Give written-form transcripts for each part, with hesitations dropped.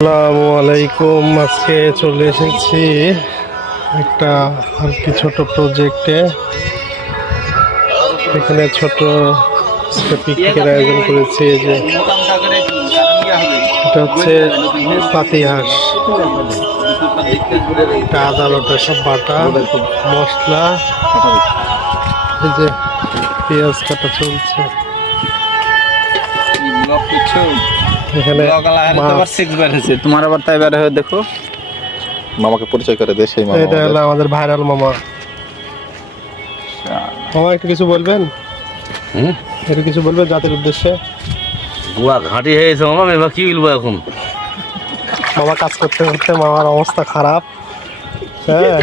আসসালামু আলাইকুম। আজকে চলে এসেছি একটা আর কি ছোট প্রজেক্টে। এখানে ছোট পিকনিকের আয়োজন করেছি। এই যে এটা হচ্ছে পাতিহাঁস, এটা আদা বাটা সব বাটা মশলা, এই যে পেঁয়াজ কাটা চলছে। এখানে তোমার আবার তাই বের হয়ে দেখো, মামাকে পরিচয় করে দে। সেই মামা এটা হলো আমাদের ভাইরাল মামা। মামা একটু কিছু বলবেন? একটু কিছু বলবেন জাতির উদ্দেশ্যে? বুয়া ঘাঁটি হয়ে গেছে মামা, এবার কি বলবো এখন? মামা কাজ করতে করতে মামার অবস্থা খারাপ। হ্যাঁ,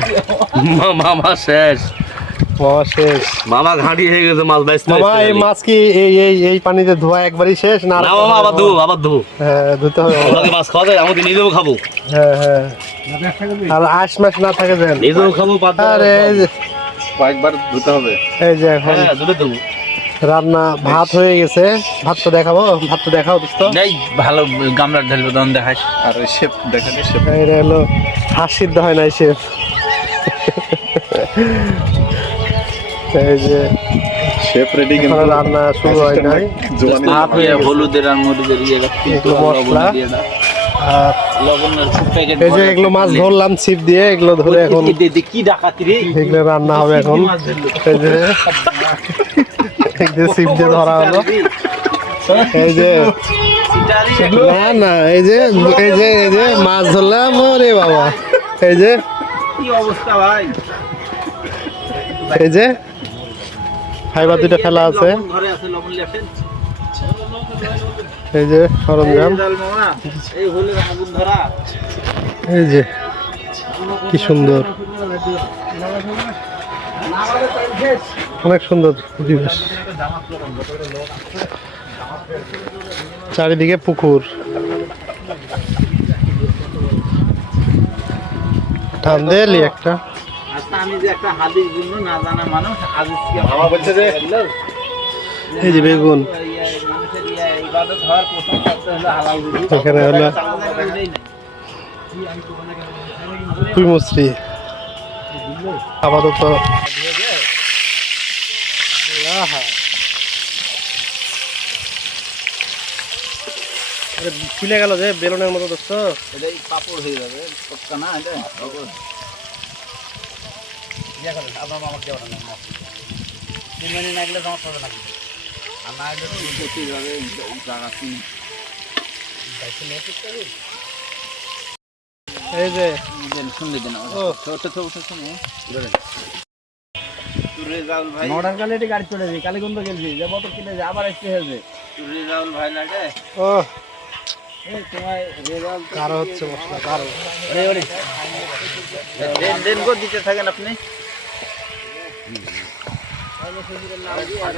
মামা শেষ, মামা শেষ। মামা ঘাঁটি হয়ে গেছে মাছ বাইস। মামা এই মাছ কি এই পানিতে ধোয়া একবারই শেষ না? না মামা, আবার ধু। হ্যাঁ, ধুতে হবে। আমাকে মাছ খাওয়া যায়, আমাকে নিজেও খাবো। হ্যাঁ হ্যাঁ, আর আশ মাস না থাকে যেন। নিজেও খাবো। আরে কয়েকবার ধুতে হবে। এই যে এখন হ্যাঁ, ধুতে দেবো। রান্না ভাত হয়ে গেছে। ভাত তো দেখাবো, ভাত তো দেখাও দোস্ত। এই ভালো গামলা ঢালবে তখন দেখাস। আর ওই শেপ দেখালে শেপ। এটা হলো হাঁস সিদ্ধ হয় নাই শেফ। এই যে শেপ রেডি, এখনো রান্না শুরু হয় নাই। ভাত হয়ে গেছে। হলুদের আর মরিচের এগুলো মশলা আর লবণের প্যাকেট। এই যে এগুলো মাছ ধরলাম ছিপ দিয়ে, এগুলো ধরে এখন কি ডাকাতি রে, এগুলো রান্না হবে এখন। এই যে ছিপ দিয়ে ধরা হলো। এই যে না না, এই যে মাছ ধরলাম। ওরে বাবা, এই যে কি অবস্থা ভাই। এই যে ফাইবার দুইটা ফেলা আছে। ঘরে আছে লবণ লেফেন। এই যে সরঞ্জাম, এই হলো আগুন ধরা। এই যে কি সুন্দর, অনেক সুন্দর পরিবেশ। চারিদিকে পুকুর, ঠান্ডেলি একটা। আচ্ছা, আমি যে একটা হাদিস গুণ না জানা মানুষ আদিস কি মামা বলছে যে এই যে বেগুন, মানুষের ইবাদত হওয়ার প্রথম শর্ত হলো হালাল রুজি। এখানে হলো তুই মুসরি আপাতত। খুলে গেল যে বেলুনের মতো দোস্ত। এটাই পাপড় হয়ে যাবে, পটকা না এটা পাপড়। আপনার মামাকে দেওয়া না, 3 মিনিট না গেলে জমা পড়বে না। আর না এটা দেখতে যাবে জায়গা কি। এই যে শুনলে দেন ও ছোট ছোট শুনে রেজাউল ভাই। মডার্ন কোয়ালিটি গাড়ি চলে যাই, কালীগঞ্জ গেলছি যে বত কিনে যে আবার আসতে হয়েছে। রেজাউল ভাই লাগে। ও এই তোমার রেজাউল কারো হচ্ছে মশলা, কারো দেন দেন গো দিতে থাকেন আপনি।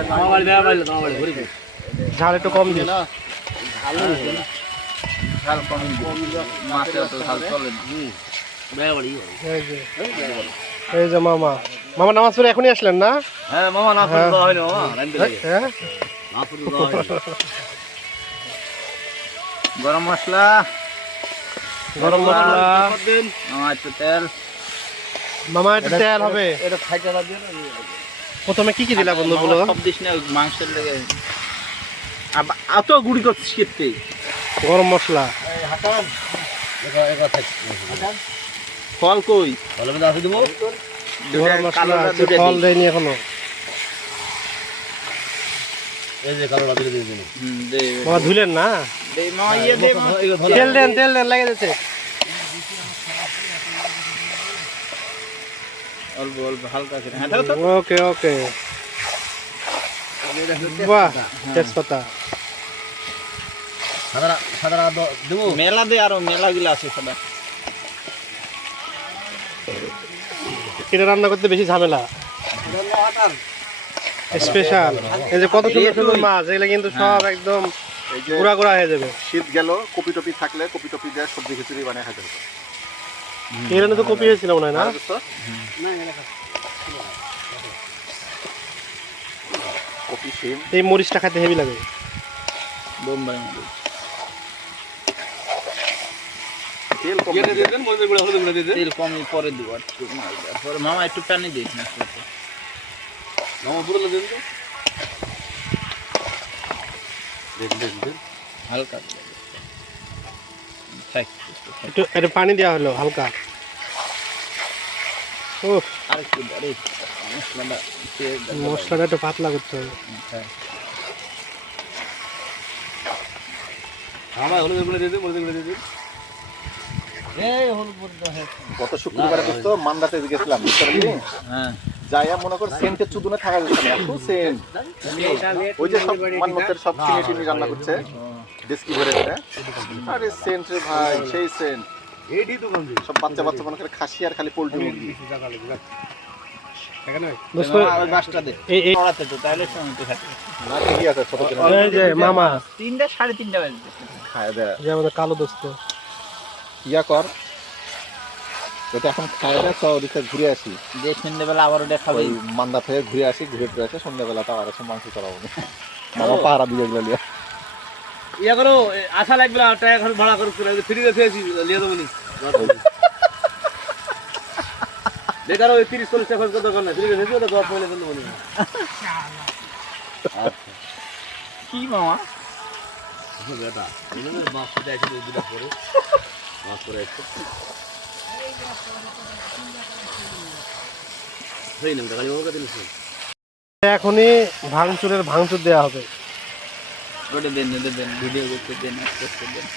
মামা বাড়ি দেওয়া পাইলো, তোমার বাড়ি ঘুরি ঝাল একটু কম দিস। ঝাল কম মাছে তো ঝাল চলে না। দেওয়া বাড়ি। এই যে মামা নামাজ পড়ে এখনই আসলেন না? হ্যাঁ মামা, না করে দেওয়া হয়নি মামা, রাইন্দে লাগে হ্যাঁ, না করে দেওয়া হয়নি। গরম মশলা, গরম মশলা, একটু তেল। মামা একটু তেল হবে। এটা খাইতে পারবে না। প্রথমে কি কি দিলা বন্ধু বলো? সব দিস না, মাংসের লেগে এত গুড়ি করছিস কেটে। গরম মশলা, ফল কই? ভালো মতো আসে দেবো। গরম মশলা আছে, ফল দেয়নি এখনো। এই যে কালো রাতে দিয়ে দিন। দে মামা ধুলেন না? দে মা ইয়ে দে মা। তেল দেন লেগে যাচ্ছে। অল্প অল্প হালকা করে। হ্যাঁ দাও। ওকে ওকে, বাহ, তেজপাতা সাদা দেবো। মেলা দে, আরো মেলা গুলো আছে সদা। এটা রান্না করতে বেশি ঝামেলা, স্পেশাল। এই যে কত সুন্দর সুন্দর মাছ, এগুলো কিন্তু সব একদম গুঁড়া গুঁড়া হয়ে যাবে। শীত গেল, কপি টপি থাকলে কপি টপি দিয়ে সবজি খিচুড়ি বানিয়ে খাইতে হতো। এখানে তো কপি হয়েছিল মনে হয় না? কপি শিম এই মরিচটা খেতে হেভি লাগে। বোম্বাই মরিচ। তেল কম দিয়ে দেন মরিচের গুঁড়া হলুদের গুঁড়া দিয়ে দেন তেল কমই পরে দিব আর একটু মাছ দেওয়ার পরে মামা একটু টানি দিস মশলাতে মামা পুরো দেন তো দেন হালকা থাক একটু একটু পানি দেওয়া হলো হালকা। ও আর একটু আরে মশলাটা মশলাটা একটু পাতলা করতে হবে। মামা হলুদের গুঁড়া দিয়ে দেন মরিচের গুঁড়া দিয়ে দেন এই হলুদ মরিচ দাও গত শুক্রবারে তো মান্দাতে গেছিলাম বুঝতে পারলি হ্যাঁ যাইয়া মনে কর সেন্টের চুদুনে থাকা যাচ্ছে না এত সেন্ট ওই যে সব মান্নতের সব চিনি টিনি রান্না করছে ডেস্কি ভরে ভরে আরে সেন্ট রে ভাই সেই সেন্ট এইডি তো গন্ধ সব বাচ্চা বাচ্চা মনে করে খাসি আর খালি পোল্ট্রি মুরগি দোস্ত ওই মাছটা দে এই এই পড়াতে তো তাহলে শুনতে থাকে না ঠিকই আছে ছোট ছোট এই যে মামা 3টা 3:30 বাজে খায় দেয় যে আমাদের কালো দোস্ত ইয়া কর এটা এখন খায় দেয় তো ওদিকে ঘুরে আসি যে সন্ধ্যেবেলা আবার ওটা খাবে ওই মান্দা থেকে ঘুরে আসি ঘুরে টুরে আসে সন্ধ্যাবেলাটা আর এসে মাংস করাবো না মামা পাহারা দিয়ে এগুলো লিয়া ইয়া করো আশা লাগবে না টাকা খরচ ভাড়া করো ফ্রিতে খেয়েছি লিয়ে দেবো নি বেকার ওই 30-40 টাকা খরচ করতে দরকার নাই ফ্রিতে খেয়েছি ওটা দর পড়লে দেবো নি কি মামা বেটা মাছ ফুটে আছে দুটা পরে মাছ পরে আছে সেই না গাড়ি ওকে দিন এখনই ভাঙচুরের ভাঙচুর দেওয়া হবে। ওটা দেন ভিডিও করতে দেন করতে দেন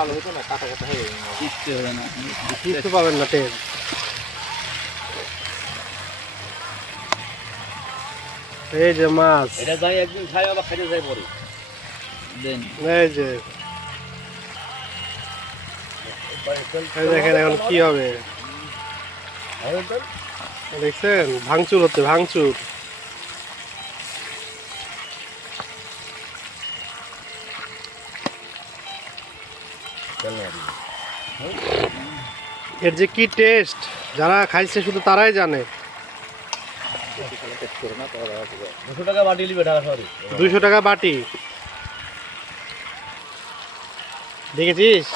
ভালো হতো না কাটা কাটা হয়ে কিচ্ছু হবে না কিছু পাবেন না তেল। এই যে মাছ, এটা যাই একদিন খাই আবার খাইতে যাই পরে দেন এই যে এই দেখেন এখন কি হবে দেখছেন, ভাঙচুর হচ্ছে ভাঙচুর। এর যে কি টেস্ট, যারা খাইছে শুধু তারাই জানে। 200 টাকা বাটি লিবে ঢাকা শহরে 200 টাকা বাটি, দেখেছিস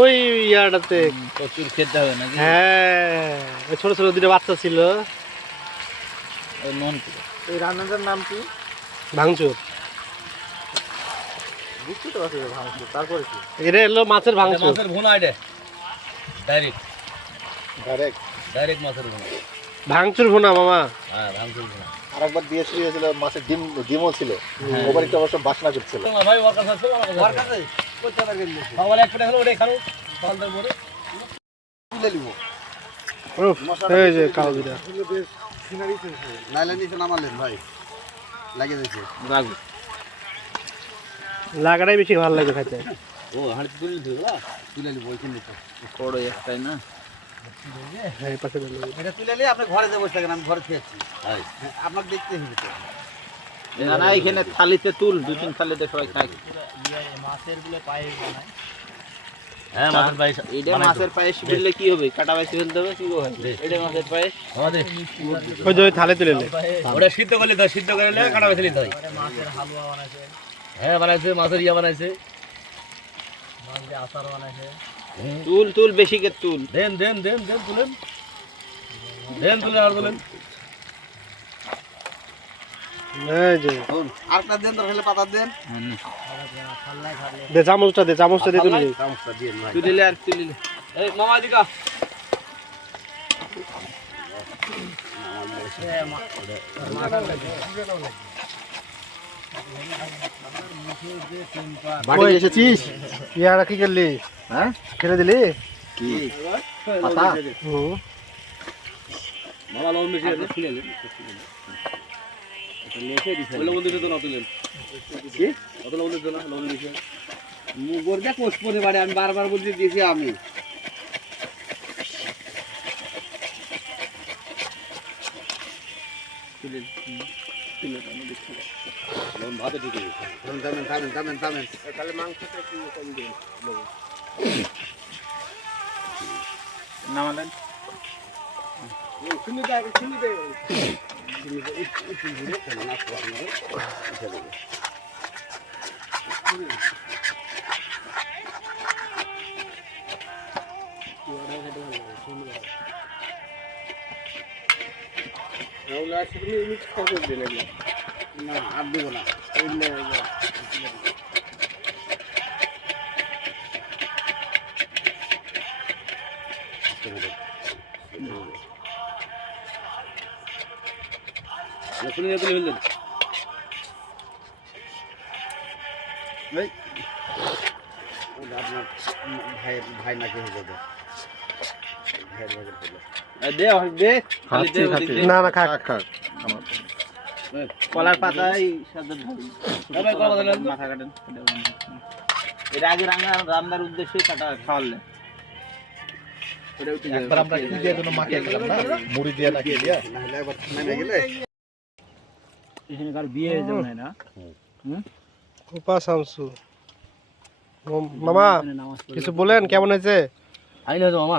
ওই ইয়াটাতে? প্রচুর খেতে হবে নাকি? হ্যাঁ, ওই ছোট ছোট দুটো বাচ্চা ছিল। ওই নন এই রান্নাটার নাম কি? ভাঙচুর। বুঝতে তো পারছি ভাঙছি, তারপরে কি? এটা হলো মাছের ভাঙচুর। মাছের ভুনা এটা ডাইরেক্ট ডাইরেক্ট মাছের ভুনা ভাঙচুর ভুনা মামা। হ্যাঁ ভাঙচুর ভুনা আরেকবার দিয়েছিল হয়েছিল মাছের ডিমও ছিল, ওবার একটু অবশ্য বাসনা করছিল। তোমার ভাই ওর কাছে আছে ওর কাছে কত টাকা দিল বাবা এক প্লেট হলো ওটাই খালো ফালদার পরে তুলে নিব। উফ, এই যে কালো দুটা। নাইলে নিচে নামালেন ভাই লাগিয়ে দিয়েছে রাখো লাগাটাই বেশি ভালো লাগে খাইতে। ও হাড়ি তুলে দিল না তুলে নিব ওইখানে বড় একটাই না। হ্যাঁ, এই পাশে দাঁড়ানো। এটা তুলে নিয়ে আপনি ঘরে যে বসে থাকেন, আমি ঘরে খেয়েছি আপনাকে দেখতে হবে তো না এখানে থালিতে তুল, 2-3 থালিতে সবাই খায়। মাছের গুলো পায়ে বানায়। হ্যাঁ মাছের পায়েস এটা মাছের পায়েস বললে কি হবে? কাটা পায়েস ফেলতে হবে কি হবে? এটা মাছের পায়েস। আমাদের ওই যে ওই থালে তুলে নে। ওটা সিদ্ধ করলে তো সিদ্ধ করলে কাটা পায়েস নিতে হয়। মাছের হালুয়া বানাইছে, হ্যাঁ বানাইছে, মাছের ইয়া বানাইছে, মাছের আচার বানাইছে। তুল তুল বেশি কে তুল। দেন দেন দেন দেন তুলেন, দেন তুলেন আর তুলেন। এই যে আরেকটা দেন, তোর হেলে পাতা দেন। দে চামচটা দে, চামচটা দিয়ে তুলে দে। চামচটা দিন ভাই। তুলিলে আর তুলিলে। এই মামা দিকা বাড়ি এসেছিস? ইয়ারা কি করলি? হ্যাঁ খেলে দিলি? কি পাতা? হুম। মামা লবণ বেশি আছে খুলে নেন, ওই লবণ দিতে তো না তুলেন কি অত লবণ দিতে না, লবণ দিতে মুগর দেখ কোষ পরে বাড়ি আমি বারবার বলতে দিয়েছি আমি লবণ ভাতে ঠিক আছে। থামেন তাহলে মাংসটা একটু কম দিন লবণ নামালেন। শুনি দে না আর দিব না ভাই নাকি হয়ে যাবে দে দে খালি দে না না খাক খাক কলার পাতায় সাথে মাথা কাটেন এটা আগে রান্নার উদ্দেশ্যে কাটা খাওয়ালে একবার আমরা কি দিয়ে জন্য মাকে গেলাম না মুড়ি দিয়ে নাকি দিয়া নাহলে একবার নেমে গেলে এখানকার বিয়ে হয়ে যাবে না কোপা শামসু মামা কিছু বলেন কেমন হয়েছে আইলে মামা